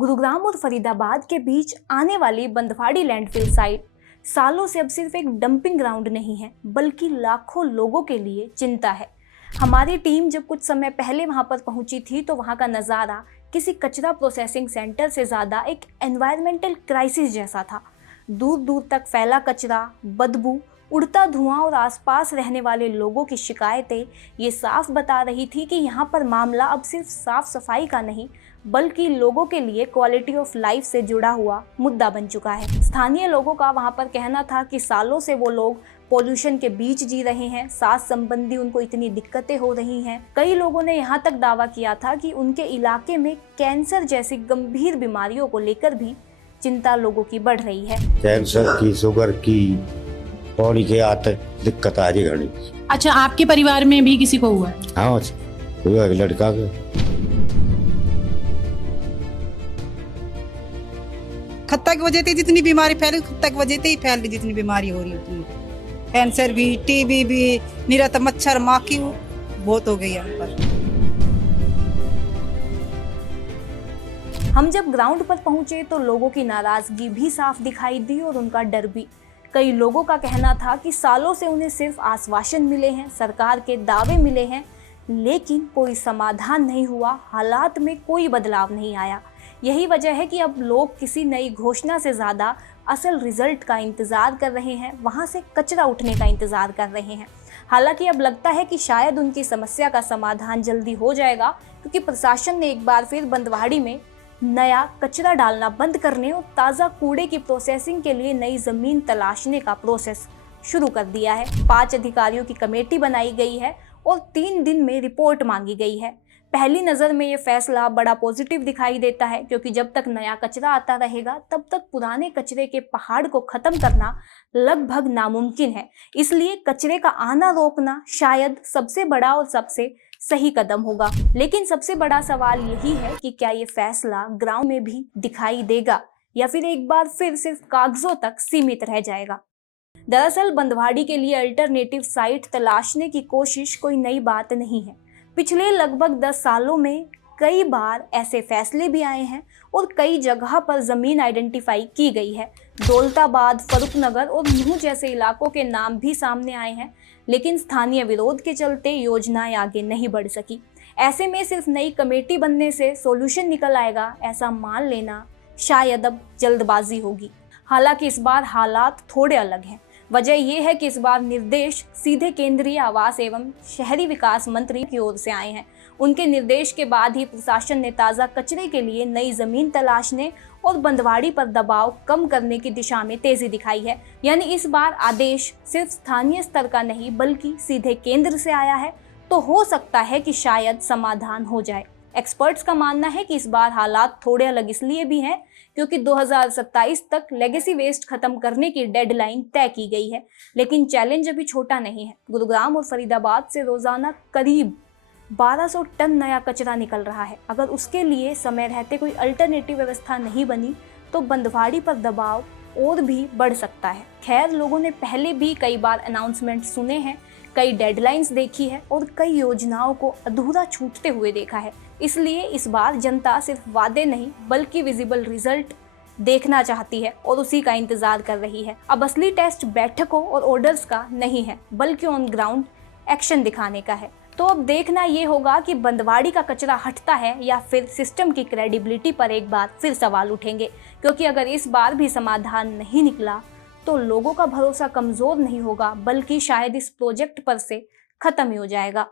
गुरुग्राम और फरीदाबाद के बीच आने वाली बंदवाड़ी लैंडफिल साइट सालों से अब सिर्फ एक डंपिंग ग्राउंड नहीं है, बल्कि लाखों लोगों के लिए चिंता है। हमारी टीम जब कुछ समय पहले वहां पर पहुंची थी तो वहां का नज़ारा किसी कचरा प्रोसेसिंग सेंटर से ज़्यादा एक एनवायरमेंटल क्राइसिस जैसा था। दूर दूर तक फैला कचरा, बदबू, उड़ता धुआं और आसपास रहने वाले लोगों की शिकायतें ये साफ बता रही थी कि यहाँ पर मामला अब सिर्फ साफ सफाई का नहीं, बल्कि लोगों के लिए क्वालिटी ऑफ लाइफ से जुड़ा हुआ मुद्दा बन चुका है। स्थानीय लोगों का वहाँ पर कहना था कि सालों से वो लोग पोल्यूशन के बीच जी रहे हैं, सांस संबंधी उनको इतनी दिक्कतें हो रही हैं। कई लोगों ने यहाँ तक दावा किया था कि उनके इलाके में कैंसर जैसी गंभीर बीमारियों को लेकर भी चिंता लोगों की बढ़ रही है। कैंसर की, शुगर की, पौड़ी के आते दिक्कत आ रही घनी। अच्छा, आपके परिवार में भी किसी को हुआ है? हाँ, हुआ एक लड़का के। खत्ता की वजह से जितनी बीमारी फैली, खत्ता की वजह से ही फैल रही, जितनी बीमारी हो रही होती है। कैंसर भी, टीबी भी, निरत मच्छर माखी बहुत हो गई यहाँ पर। हम जब ग्राउंड पर पहुंचे तो लोगों की नाराजगी भी साफ दिखाई दी और उनका डर भी। कई लोगों का कहना था कि सालों से उन्हें सिर्फ आश्वासन मिले हैं, सरकार के दावे मिले हैं, लेकिन कोई समाधान नहीं हुआ, हालात में कोई बदलाव नहीं आया। यही वजह है कि अब लोग किसी नई घोषणा से ज़्यादा असल रिजल्ट का इंतज़ार कर रहे हैं, वहाँ से कचरा उठने का इंतज़ार कर रहे हैं। हालांकि अब लगता है कि शायद उनकी समस्या का समाधान जल्दी हो जाएगा, क्योंकि प्रशासन ने एक बार फिर बंदवाड़ी में नया कचरा डालना बंद करने और ताज़ा कूड़े की प्रोसेसिंग के लिए नई ज़मीन तलाशने का प्रोसेस शुरू कर दिया है। 5 अधिकारियों की कमेटी बनाई गई है और 3 दिन में रिपोर्ट मांगी गई है। पहली नज़र में ये फैसला बड़ा पॉजिटिव दिखाई देता है, क्योंकि जब तक नया कचरा आता रहेगा तब तक पुराने कचरे के पहाड़ को ख़त्म करना लगभग नामुमकिन है। इसलिए कचरे का आना रोकना शायद सबसे बड़ा और सबसे सही कदम होगा। लेकिन सबसे बड़ा सवाल यही है कि क्या ये फैसला ग्राउंड में भी दिखाई देगा या फिर एक बार फिर सिर्फ कागजों तक सीमित रह जाएगा। दरअसल बंदवाड़ी के लिए अल्टरनेटिव साइट तलाशने की कोशिश कोई नई बात नहीं है। पिछले लगभग 10 सालों में कई बार ऐसे फैसले भी आए हैं और कई जगह पर ज़मीन आइडेंटिफाई की गई है। दौलताबाद, फरुखनगर और नूह जैसे इलाकों के नाम भी सामने आए हैं, लेकिन स्थानीय विरोध के चलते योजनाएं आगे नहीं बढ़ सकी। ऐसे में सिर्फ नई कमेटी बनने से सॉल्यूशन निकल आएगा, ऐसा मान लेना शायद अब जल्दबाजी होगी। हालांकि इस बार हालात थोड़े अलग हैं। वजह यह है कि इस बार निर्देश सीधे केंद्रीय आवास एवं शहरी विकास मंत्री की ओर से आए हैं। उनके निर्देश के बाद ही प्रशासन ने ताज़ा कचरे के लिए नई ज़मीन तलाशने और बंदवाड़ी पर दबाव कम करने की दिशा में तेज़ी दिखाई है। यानी इस बार आदेश सिर्फ स्थानीय स्तर का नहीं, बल्कि सीधे केंद्र से आया है। तो हो सकता है कि शायद समाधान हो जाए। एक्सपर्ट्स का मानना है कि इस बार हालात थोड़े अलग इसलिए भी हैं क्योंकि 2027 तक लेगेसी वेस्ट खत्म करने की डेडलाइन तय की गई है। लेकिन चैलेंज अभी छोटा नहीं है। गुरुग्राम और फरीदाबाद से रोजाना करीब 1200 टन नया कचरा निकल रहा है। अगर उसके लिए समय रहते कोई अल्टरनेटिव व्यवस्था नहीं बनी तो बंदवाड़ी पर दबाव और भी बढ़ सकता है। खैर, लोगों ने पहले भी कई बार अनाउंसमेंट सुने हैं, कई डेडलाइंस देखी है और कई योजनाओं को अधूरा छूटते हुए देखा है। इसलिए इस बार जनता सिर्फ वादे नहीं, बल्कि विजिबल रिजल्ट देखना चाहती है और उसी का इंतजार कर रही है। अब असली टेस्ट बैठकों और ऑर्डर्स का नहीं है, बल्कि ऑन ग्राउंड एक्शन दिखाने का है। तो अब देखना ये होगा कि बंदवाड़ी का कचरा हटता है या फिर सिस्टम की क्रेडिबिलिटी पर एक बार फिर सवाल उठेंगे। क्योंकि अगर इस बार भी समाधान नहीं निकला तो लोगों का भरोसा कमजोर नहीं होगा, बल्कि शायद इस प्रोजेक्ट पर से खत्म ही हो जाएगा।